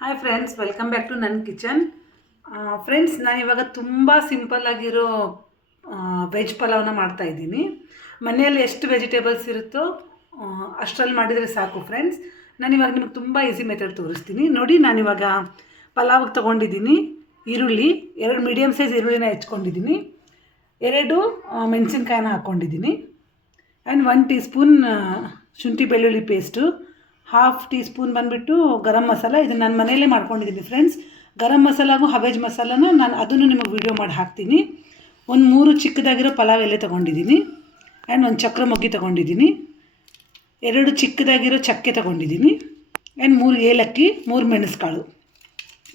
Hi friends, welcome back to ನನ್ನ kitchen. Friends, ನಾನಿವಾಗ ತುಂಬ ಸಿಂಪಲ್ಲಾಗಿರೋ ವೆಜ್ ಪಲಾವ್ನ ಮಾಡ್ತಾಯಿದ್ದೀನಿ. ಮನೆಯಲ್ಲಿ ಎಷ್ಟು ವೆಜಿಟೇಬಲ್ಸ್ ಇರುತ್ತೋ ಅಷ್ಟರಲ್ಲಿ ಮಾಡಿದರೆ ಸಾಕು ಫ್ರೆಂಡ್ಸ್. ನಾನಿವಾಗ ನಿಮಗೆ ತುಂಬ ಈಸಿ ಮೆಥಡ್ ತೋರಿಸ್ತೀನಿ ನೋಡಿ. ನಾನಿವಾಗ ಪಲಾವ್ಗೆ ತೊಗೊಂಡಿದ್ದೀನಿ ಈರುಳ್ಳಿ, 2 ಮೀಡಿಯಮ್ ಸೈಜ್ ಈರುಳ್ಳಿನ ಹೆಚ್ಕೊಂಡಿದ್ದೀನಿ, 2 ಮೆಣಸಿನ್ಕಾಯಿನ ಹಾಕ್ಕೊಂಡಿದ್ದೀನಿ, ಆ್ಯಂಡ್ 1 ಟೀ ಸ್ಪೂನ್ ಶುಂಠಿ ಬೆಳ್ಳುಳ್ಳಿ ಪೇಸ್ಟು, 1/2 ಟೀ ಸ್ಪೂನ್ ಬಂದುಬಿಟ್ಟು ಗರಂ ಮಸಾಲ. ಇದನ್ನು ನಾನು ಮನೆಯಲ್ಲೇ ಮಾಡ್ಕೊಂಡಿದ್ದೀನಿ ಫ್ರೆಂಡ್ಸ್. ಗರಂ ಮಸಾಲಾಗೂ ಹವೇಜ್ ಮಸಾಲನ ನಾನು ಅದನ್ನು ನಿಮಗೆ ವೀಡಿಯೋ ಮಾಡಿ ಹಾಕ್ತೀನಿ. ಒಂದು 3 ಚಿಕ್ಕದಾಗಿರೋ ಪಲಾವ್ ಎಲೆ ತೊಗೊಂಡಿದ್ದೀನಿ, ಆ್ಯಂಡ್ 1 ಚಕ್ರ ಮೊಗ್ಗಿ ತೊಗೊಂಡಿದ್ದೀನಿ, 2 ಚಿಕ್ಕದಾಗಿರೋ ಚಕ್ಕೆ ತೊಗೊಂಡಿದ್ದೀನಿ, ಆ್ಯಂಡ್ 3 ಏಲಕ್ಕಿ, 3 ಮೆಣಸುಕಾಳು.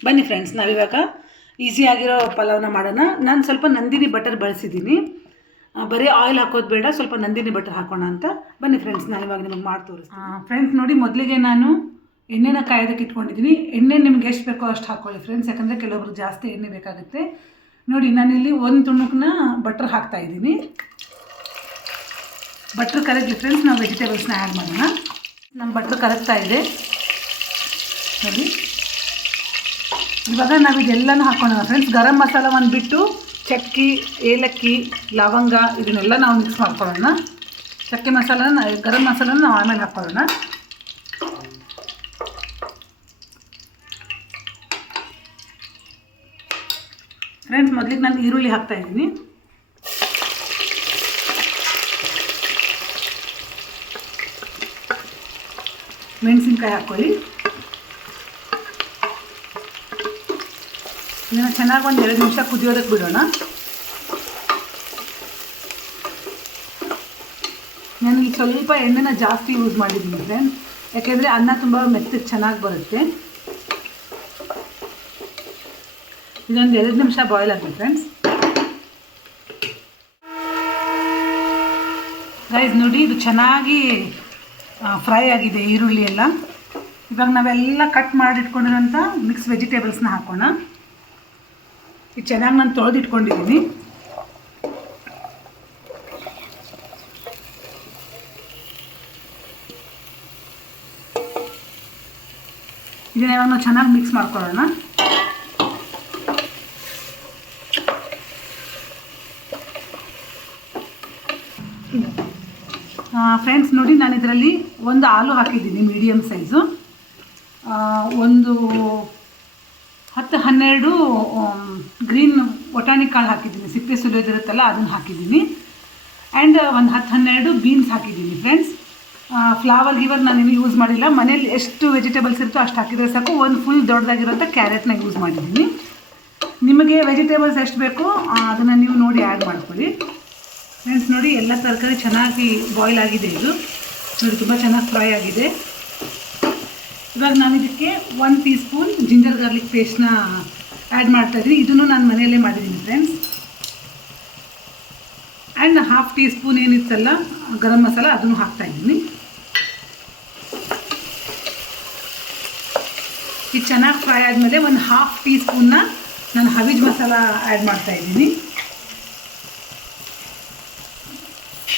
ಬನ್ನಿ ಫ್ರೆಂಡ್ಸ್, ನಾವಿವಾಗ ಈಸಿಯಾಗಿರೋ ಪಲಾವ್ನ ಮಾಡೋಣ. ನಾನು ಸ್ವಲ್ಪ ನಂದಿನಿ ಬಟರ್ ಬಳಸಿದ್ದೀನಿ, ಬರೀ ಆಯಿಲ್ ಹಾಕೋದು ಬೇಡ, ಸ್ವಲ್ಪ ನಂದಿನಿ ಬಟರ್ ಹಾಕೋಣ ಅಂತ. ಬನ್ನಿ ಫ್ರೆಂಡ್ಸ್, ನಾನು ಇವಾಗ ನಿಮಗೆ ಮಾಡಿ ತೋರಿಸ್ತೀನಿ. ಫ್ರೆಂಡ್ಸ್ ನೋಡಿ, ಮೊದಲಿಗೆ ನಾನು ಎಣ್ಣೆನ ಕಾಯೋದಕ್ಕೆ ಇಟ್ಕೊಂಡಿದ್ದೀನಿ. ಎಣ್ಣೆ ನಿಮ್ಗೆ ಎಷ್ಟು ಬೇಕೋ ಅಷ್ಟು ಹಾಕ್ಕೊಳ್ಳಿ ಫ್ರೆಂಡ್ಸ್, ಯಾಕಂದರೆ ಕೆಲವೊಬ್ರು ಜಾಸ್ತಿ ಎಣ್ಣೆ ಬೇಕಾಗುತ್ತೆ. ನೋಡಿ, ನಾನಿಲ್ಲಿ 1 ತುಣುಕನ್ನ ಬಟ್ರ್ ಹಾಕ್ತಾಯಿದ್ದೀನಿ. ಬಟ್ರ್ ಕರಗಲಿ ಫ್ರೆಂಡ್ಸ್, ನಾವು ವೆಜಿಟೇಬಲ್ಸ್ನ ಆ್ಯಡ್ ಮಾಡೋಣ. ನಮ್ಮ ಬಟ್ರ್ ಕರಗ್ತಾ ಇದೆ ನೋಡಿ. ಇವಾಗ ನಾವು ಇದೆಲ್ಲನೂ ಹಾಕ್ಕೊಳ್ಳೋಣ ಫ್ರೆಂಡ್ಸ್. ಗರಂ ಮಸಾಲ ಒಂದು ಬಿಟ್ಟು ಚಕ್ಕಿ, ಏಲಕ್ಕಿ, ಲವಂಗ ಇದನ್ನೆಲ್ಲ ನಾವು ಮಿಕ್ಸ್ ಮಾಡ್ಕೊಳ್ಳೋಣ. ಚಕ್ಕೆ ಮಸಾಲನ, ಗರಂ ಮಸಾಲನ ನಾವು ಆಮೇಲೆ ಹಾಕ್ಕೊಳ್ಳೋಣ. ಫ್ರೆಂಡ್ಸ್, ಮೊದಲಿಗೆ ನಾನು ಈರುಳ್ಳಿ ಹಾಕ್ತಾಯಿದ್ದೀನಿ. ಮೆಣಸಿನ್ಕಾಯಿ ಹಾಕ್ಕೊಳ್ಳಿ. ಇದನ್ನು ಚೆನ್ನಾಗಿ ಒಂದು 2 ನಿಮಿಷ ಕುದಿಯೋದಕ್ಕೆ ಬಿಡೋಣ. ನಾನಿಲ್ಲಿ ಸ್ವಲ್ಪ ಎಣ್ಣೆನ ಜಾಸ್ತಿ ಯೂಸ್ ಮಾಡಿದ್ದೀನಿ ಫ್ರೆಂಡ್ಸ್, ಯಾಕೆಂದರೆ ಅನ್ನ ತುಂಬ ಮೆತ್ತಗೆ ಚೆನ್ನಾಗಿ ಬರುತ್ತೆ. ಇದೊಂದು 2 ನಿಮಿಷ ಬಾಯ್ಲ್ ಆಗಲಿ ಫ್ರೆಂಡ್ಸ್. ಗೈಸ್ ನೋಡಿ, ಇದು ಚೆನ್ನಾಗಿ ಫ್ರೈ ಆಗಿದೆ ಈರುಳ್ಳಿ ಎಲ್ಲ. ಇವಾಗ ನಾವೆಲ್ಲ ಕಟ್ ಮಾಡಿಟ್ಕೊಂಡಿರೋಂಥ ಮಿಕ್ಸ್ ವೆಜಿಟೇಬಲ್ಸ್ನ ಹಾಕೋಣ. ಇದು ಚೆನ್ನಾಗಿ ನಾನು ತೊಳೆದಿಟ್ಕೊಂಡಿದ್ದೀನಿ. ಇದನ್ನ ಇವಾಗ ನಾವು ಚೆನ್ನಾಗಿ ಮಿಕ್ಸ್ ಮಾಡ್ಕೊಳ್ಳೋಣ. ಫ್ರೆಂಡ್ಸ್ ನೋಡಿ, ನಾನು ಇದರಲ್ಲಿ 1 ಆಲೂ ಹಾಕಿದ್ದೀನಿ ಮೀಡಿಯಮ್ ಸೈಜು, ಒಂದು 10-12 ಗ್ರೀನ್ ಬಟಾಣಿ ಕಾಳು ಹಾಕಿದ್ದೀನಿ, ಸಿಪ್ಪೆ ಸುಲಿಯೋದಿರುತ್ತಲ್ಲ ಅದನ್ನು ಹಾಕಿದ್ದೀನಿ, ಆ್ಯಂಡ್ ಒಂದು 10-12 ಬೀನ್ಸ್ ಹಾಕಿದ್ದೀನಿ ಫ್ರೆಂಡ್ಸ್. ಫ್ಲವರ್ ಗಿವರ್ ನಾನೇನು ಯೂಸ್ ಮಾಡಿಲ್ಲ. ಮನೇಲಿ ಎಷ್ಟು ವೆಜಿಟೇಬಲ್ಸ್ ಇರುತ್ತೋ ಅಷ್ಟು ಹಾಕಿದರೆ ಸಾಕು. ಒಂದು ಫುಲ್ ದೊಡ್ಡದಾಗಿರೋಂಥ ಕ್ಯಾರೆಟ್ನ ಯೂಸ್ ಮಾಡಿದ್ದೀನಿ. ನಿಮಗೆ ವೆಜಿಟೇಬಲ್ಸ್ ಎಷ್ಟು ಬೇಕೋ ಅದನ್ನು ನೀವು ನೋಡಿ ಆ್ಯಡ್ ಮಾಡ್ಕೊಳ್ಳಿ ಫ್ರೆಂಡ್ಸ್. ನೋಡಿ, ಎಲ್ಲ ತರಕಾರಿ ಚೆನ್ನಾಗಿ ಬಾಯ್ಲ್ ಆಗಿದೆ. ಇದು ನೋಡಿ, ತುಂಬ ಚೆನ್ನಾಗಿ ಫ್ರೈ ಆಗಿದೆ. ಇವಾಗ ನಾನು ಇದಕ್ಕೆ 1 ಟೀ ಸ್ಪೂನ್ ಜಿಂಜರ್ ಗಾರ್ಲಿಕ್ ಪೇಸ್ಟ್ನ ಆ್ಯಡ್ ಮಾಡ್ತಾಯಿದ್ದೀನಿ. ಇದನ್ನು ನಾನು ಮನೆಯಲ್ಲೇ ಮಾಡಿದ್ದೀನಿ ಫ್ರೆಂಡ್ಸ್. ಆ್ಯಂಡ್ 1/2 ಟೀ ಸ್ಪೂನ್ ಏನಿತ್ತಲ್ಲ ಗರಂ ಮಸಾಲ, ಅದನ್ನು ಹಾಕ್ತಾಯಿದ್ದೀನಿ. ಇದು ಚೆನ್ನಾಗಿ ಫ್ರೈ ಆದಮೇಲೆ ಒಂದು 1/2 ಟೀ ಸ್ಪೂನ್ನ ನಾನು ಹವೀಜ್ ಮಸಾಲ ಆ್ಯಡ್ ಮಾಡ್ತಾಯಿದ್ದೀನಿ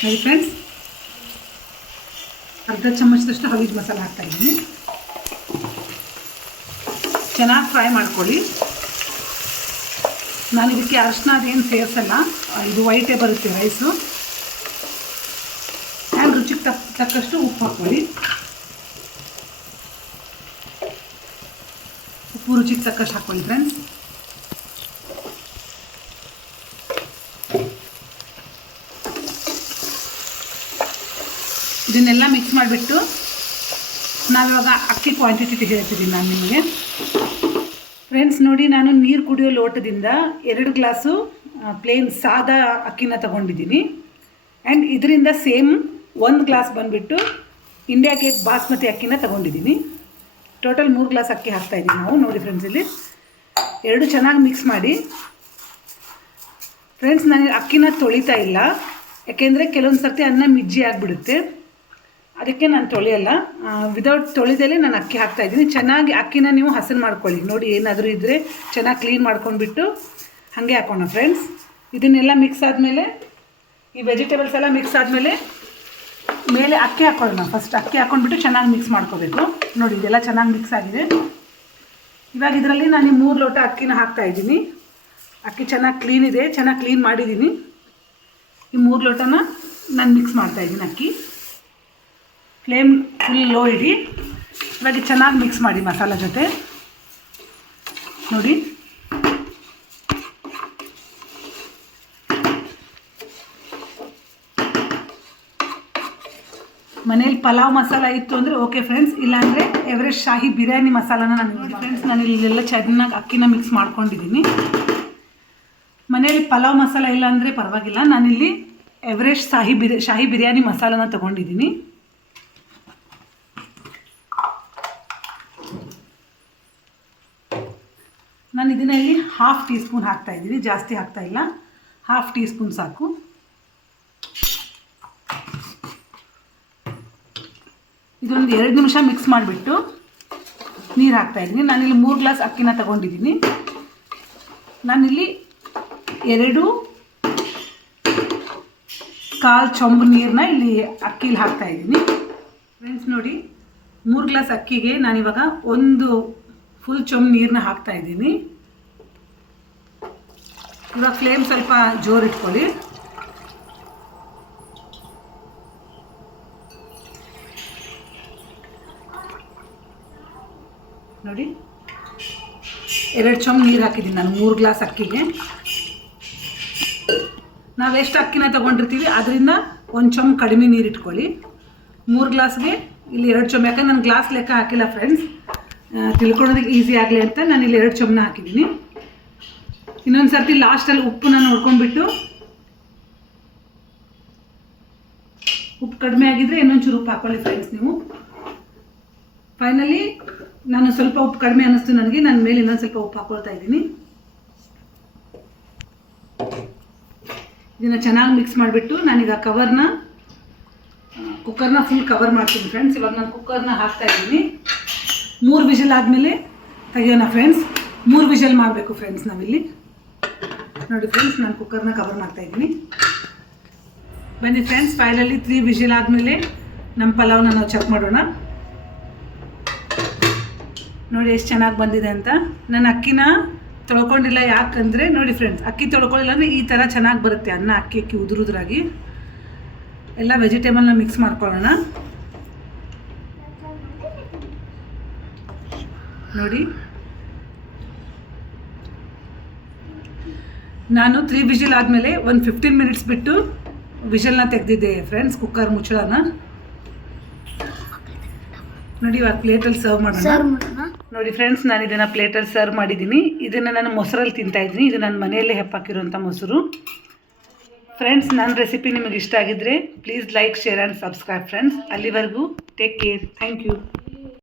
ನೋಡಿ ಫ್ರೆಂಡ್ಸ್. ಅರ್ಧ ಚಮಚದಷ್ಟು ಹವೀಜ್ ಮಸಾಲ ಹಾಕ್ತಾಯಿದ್ದೀನಿ. ಚೆನ್ನಾಗಿ ಫ್ರೈ ಮಾಡ್ಕೊಳ್ಳಿ. ನಾನು ಇದಕ್ಕೆ ಅರಿಶಿನ ಅದೇನು ಸೇರಿಸಲ್ಲ, ಇದು ವೈಟೇ ಬರುತ್ತೆ ರೈಸು. ಆ್ಯಂಡ್ ರುಚಿಗೆ ತಕ್ಕಷ್ಟು ಉಪ್ಪು ಹಾಕ್ಕೊಳ್ಳಿ. ಉಪ್ಪು ರುಚಿಗೆ ತಕ್ಕಷ್ಟು ಹಾಕ್ಕೊಳ್ಳಿ ಫ್ರೆಂಡ್ಸ್. ಇದನ್ನೆಲ್ಲ ಮಿಕ್ಸ್ ಮಾಡಿಬಿಟ್ಟು ನಾವಿವಾಗ ಅಕ್ಕಿ ಕ್ವಾಂಟಿಟಿ ಹೇಳ್ತಿದ್ದೀನಿ ನಾನು ನಿಮಗೆ ಫ್ರೆಂಡ್ಸ್. ನೋಡಿ, ನಾನು ನೀರು ಕುಡಿಯೋ ಲೋಟದಿಂದ 2 ಗ್ಲಾಸು ಪ್ಲೇನ್ ಸಾದಾ ಅಕ್ಕಿನ ತೊಗೊಂಡಿದ್ದೀನಿ, ಆ್ಯಂಡ್ ಇದರಿಂದ ಸೇಮ್ 1 ಗ್ಲಾಸ್ ಬಂದುಬಿಟ್ಟು ಇಂಡಿಯಾ ಗೇಟ್ ಬಾಸ್ಮತಿ ಅಕ್ಕಿನ ತೊಗೊಂಡಿದ್ದೀನಿ. ಟೋಟಲ್ 3 ಗ್ಲಾಸ್ ಅಕ್ಕಿ ಹಾಕ್ತಾಯಿದ್ದೀನಿ ನಾವು. ನೋಡಿ ಫ್ರೆಂಡ್ಸ್, ಇಲ್ಲಿ 2 ಚೆನ್ನಾಗಿ ಮಿಕ್ಸ್ ಮಾಡಿ ಫ್ರೆಂಡ್ಸ್. ನಾನು ಅಕ್ಕಿನ ತೊಳಿತಾ ಇಲ್ಲ, ಯಾಕೆಂದರೆ ಕೆಲವೊಂದು ಸರ್ತಿ ಅನ್ನ ಮಿಜ್ಜಿ ಆಗಿಬಿಡುತ್ತೆ, ಅದಕ್ಕೆ ನಾನು ತೊಳೆಯಲ್ಲ. ವಿದೌಟ್ ತೊಳೆದಲ್ಲೇ ನಾನು ಅಕ್ಕಿ ಹಾಕ್ತಾಯಿದ್ದೀನಿ. ಚೆನ್ನಾಗಿ ಅಕ್ಕಿನ ನೀವು ಹಸನು ಮಾಡ್ಕೊಳ್ಳಿ. ನೋಡಿ, ಏನಾದರೂ ಇದ್ದರೆ ಚೆನ್ನಾಗಿ ಕ್ಲೀನ್ ಮಾಡ್ಕೊಂಡ್ಬಿಟ್ಟು ಹಾಗೆ ಹಾಕೋಣ ಫ್ರೆಂಡ್ಸ್. ಇದನ್ನೆಲ್ಲ ಮಿಕ್ಸ್ ಆದಮೇಲೆ, ಈ ವೆಜಿಟೇಬಲ್ಸ್ ಎಲ್ಲ ಮಿಕ್ಸ್ ಆದಮೇಲೆ ಮೇಲೆ ಅಕ್ಕಿ ಹಾಕ್ಕೊಳ್ಳೋಣ. ಫಸ್ಟ್ ಅಕ್ಕಿ ಹಾಕ್ಕೊಂಡ್ಬಿಟ್ಟು ಚೆನ್ನಾಗಿ ಮಿಕ್ಸ್ ಮಾಡ್ಕೋಬೇಕು. ನೋಡಿ, ಇದೆಲ್ಲ ಚೆನ್ನಾಗಿ ಮಿಕ್ಸ್ ಆಗಿದೆ. ಇವಾಗ ಇದರಲ್ಲಿ ನಾನು 3 ಲೋಟ ಅಕ್ಕಿನ ಹಾಕ್ತಾಯಿದ್ದೀನಿ. ಅಕ್ಕಿ ಚೆನ್ನಾಗಿ ಕ್ಲೀನ್ ಇದೆ, ಚೆನ್ನಾಗಿ ಕ್ಲೀನ್ ಮಾಡಿದ್ದೀನಿ. ಈ 3 ಲೋಟನ ನಾನು ಮಿಕ್ಸ್ ಮಾಡ್ತಾಯಿದ್ದೀನಿ. ಅಕ್ಕಿ ಫ್ಲೇಮ್ ಫುಲ್ ಲೋ ಇಡಿ. ಇವಾಗ ಚೆನ್ನಾಗಿ ಮಿಕ್ಸ್ ಮಾಡಿ ಮಸಾಲೆ ಜೊತೆ. ನೋಡಿ ಮನೇಲಿ ಪಲಾವ್ ಮಸಾಲ ಇತ್ತು ಅಂದರೆ ಓಕೆ ಫ್ರೆಂಡ್ಸ್, ಇಲ್ಲಾಂದರೆ ಎವರೆಸ್ಟ್ ಶಾಹಿ ಬಿರಿಯಾನಿ ಮಸಾಲಾನ ನಾನು ನೋಡಿ ಫ್ರೆಂಡ್ಸ್. ನಾನು ಇಲ್ಲೆಲ್ಲ ಚೆನ್ನಾಗಿ ಅಕ್ಕಿನ ಮಿಕ್ಸ್ ಮಾಡ್ಕೊಂಡಿದ್ದೀನಿ. ಮನೇಲಿ ಪಲಾವ್ ಮಸಾಲ ಇಲ್ಲ ಅಂದರೆ ಪರವಾಗಿಲ್ಲ, ನಾನಿಲ್ಲಿ ಎವರೆಸ್ಟ್ ಶಾಹಿ ಬಿರಿಯಾನಿ ಮಸಾಲಾನ ತೊಗೊಂಡಿದ್ದೀನಿ. ನಾನು ಇದನ್ನು ಇಲ್ಲಿ 1/2 ಟೀ ಸ್ಪೂನ್ ಹಾಕ್ತಾಯಿದ್ದೀನಿ, ಜಾಸ್ತಿ ಹಾಕ್ತಾಯಿಲ್ಲ, 1/2 ಟೀ ಸ್ಪೂನ್ ಸಾಕು. ಇದೊಂದು 2 ನಿಮಿಷ ಮಿಕ್ಸ್ ಮಾಡಿಬಿಟ್ಟು ನೀರು ಹಾಕ್ತಾಯಿದ್ದೀನಿ. ನಾನಿಲ್ಲಿ 3 ಗ್ಲಾಸ್ ಅಕ್ಕಿನ ತೊಗೊಂಡಿದ್ದೀನಿ. ನಾನಿಲ್ಲಿ 2.25 ಚೊಂಬು ನೀರನ್ನ ಇಲ್ಲಿ ಅಕ್ಕಿಲಿ ಹಾಕ್ತಾಯಿದ್ದೀನಿ. ಫ್ರೆಂಡ್ಸ್ ನೋಡಿ, 3 ಗ್ಲಾಸ್ ಅಕ್ಕಿಗೆ ನಾನಿವಾಗ 1 ಫುಲ್ ಚೊಂಬು ನೀರನ್ನ ಹಾಕ್ತಾಯಿದ್ದೀನಿ. ಇವಾಗ ಫ್ಲೇಮ್ ಸ್ವಲ್ಪ ಜೋರು ಇಟ್ಕೊಳ್ಳಿ. ನೋಡಿ 2 ಚೊಂಬು ನೀರು ಹಾಕಿದ್ದೀನಿ ನಾನು 3 ಗ್ಲಾಸ್ ಅಕ್ಕಿಗೆ. ನಾವು ಎಷ್ಟು ಅಕ್ಕಿನ ತೊಗೊಂಡಿರ್ತೀವಿ ಅದರಿಂದ 1 ಚೊಂಬು ಕಡಿಮೆ ನೀರು ಇಟ್ಕೊಳ್ಳಿ. 3 ಗ್ಲಾಸ್ಗೆ ಇಲ್ಲಿ 2 ಚೊಂಬು, ಯಾಕಂದ್ರೆ ನಾನು ಗ್ಲಾಸ್ ಲೆಕ್ಕ ಹಾಕಿಲ್ಲ ಫ್ರೆಂಡ್ಸ್, ತಿಳ್ಕೊಳ್ಳೋದಕ್ಕೆ ಈಸಿ ಆಗಲಿ ಅಂತ ನಾನು ಇಲ್ಲಿ 2 ಚೊಂಬನ್ನ ಹಾಕಿದ್ದೀನಿ. ಇನ್ನೊಂದು ಸರ್ತಿ ಲಾಸ್ಟಲ್ಲಿ ಉಪ್ಪನ್ನ ನೋಡ್ಕೊಂಡ್ಬಿಟ್ಟು, ಉಪ್ಪು ಕಡಿಮೆ ಆಗಿದ್ರೆ ಇನ್ನೊಂಚೂರು ಉಪ್ಪು ಹಾಕ್ಕೊಳ್ಳಿ ಫ್ರೆಂಡ್ಸ್ ನೀವು. ಫೈನಲಿ ನಾನು ಸ್ವಲ್ಪ ಉಪ್ಪು ಕಡಿಮೆ ಅನ್ನಿಸ್ತು ನನಗೆ, ನನ್ನ ಮೇಲೆ ಇನ್ನೊಂದು ಸ್ವಲ್ಪ ಉಪ್ಪು ಹಾಕ್ಕೊಳ್ತಾ ಇದ್ದೀನಿ. ಇದನ್ನು ಚೆನ್ನಾಗಿ ಮಿಕ್ಸ್ ಮಾಡಿಬಿಟ್ಟು ನಾನೀಗ ಕುಕ್ಕರ್ನ ಫುಲ್ ಕವರ್ ಮಾಡ್ತೀನಿ ಫ್ರೆಂಡ್ಸ್. ಇವಾಗ ನಾನು ಕುಕ್ಕರ್ನ ಹಾಕ್ತಾ ಇದ್ದೀನಿ. 3 ವಿಷಲ್ ಆದಮೇಲೆ ತೆಗಿಯೋಣ ಫ್ರೆಂಡ್ಸ್. 3 ವಿಷಲ್ ಮಾಡಬೇಕು ಫ್ರೆಂಡ್ಸ್ ನಾವಿಲ್ಲಿ. ನೋಡಿ ಫ್ರೆಂಡ್ಸ್, ನಾನು ಕುಕ್ಕರ್ನ ಕವರ್ ಮಾಡ್ತಾಯಿದ್ದೀನಿ. ಬನ್ನಿ ಫ್ರೆಂಡ್ಸ್, ಫೈನಲಿ 3 ವಿಷಲ್ ಆದಮೇಲೆ ನಮ್ಮ ಪಲಾವ್ನ ನಾವು ಚೆಕ್ ಮಾಡೋಣ. ನೋಡಿ ಎಷ್ಟು ಚೆನ್ನಾಗಿ ಬಂದಿದೆ ಅಂತ. ನಾನು ಅಕ್ಕಿನ ತೊಳ್ಕೊಂಡಿಲ್ಲ, ಯಾಕಂದರೆ ನೋಡಿ ಫ್ರೆಂಡ್ಸ್, ಅಕ್ಕಿ ತೊಳ್ಕೊಳ್ಳಿಲ್ಲ ಅಂದರೆ ಈ ಥರ ಚೆನ್ನಾಗಿ ಬರುತ್ತೆ ಅನ್ನ. ಅಕ್ಕಿ ಉದುರಾಗಿ ಎಲ್ಲ ವೆಜಿಟೇಬಲ್ನ ಮಿಕ್ಸ್ ಮಾಡ್ಕೊಳ್ಳೋಣ. ನೋಡಿ ನಾನು 3 ವಿಷಲ್ ಆದಮೇಲೆ ಒಂದು 15 ಮಿನಿಟ್ಸ್ ಬಿಟ್ಟು ವಿಷಲ್ನ ತೆಗೆದಿದ್ದೆ ಫ್ರೆಂಡ್ಸ್, ಕುಕ್ಕರ್ ಮುಚ್ಚಳನ. ನೋಡಿ ಇವಾಗ ಪ್ಲೇಟಲ್ಲಿ ಸರ್ವ್ ಮಾಡೋಣ. ನೋಡಿ ಫ್ರೆಂಡ್ಸ್, ನಾನು ಇದನ್ನು ಪ್ಲೇಟಲ್ಲಿ ಸರ್ವ್ ಮಾಡಿದ್ದೀನಿ. ಇದನ್ನು ನಾನು ಮೊಸರಲ್ಲಿ ತಿಂತಾಯಿದ್ದೀನಿ. ಇದು ನನ್ನ ಮನೆಯಲ್ಲೇ ಹೆಪ್ಪಾಕಿರೋಂಥ ಮೊಸರು. ಫ್ರೆಂಡ್ಸ್, ನನ್ನ ರೆಸಿಪಿ ನಿಮಗೆ ಇಷ್ಟ ಆಗಿದ್ದರೆ please like, share and subscribe friends. ಅಲ್ಲಿವರೆಗೂ ಟೇಕ್ ಕೇರ್. Thank you.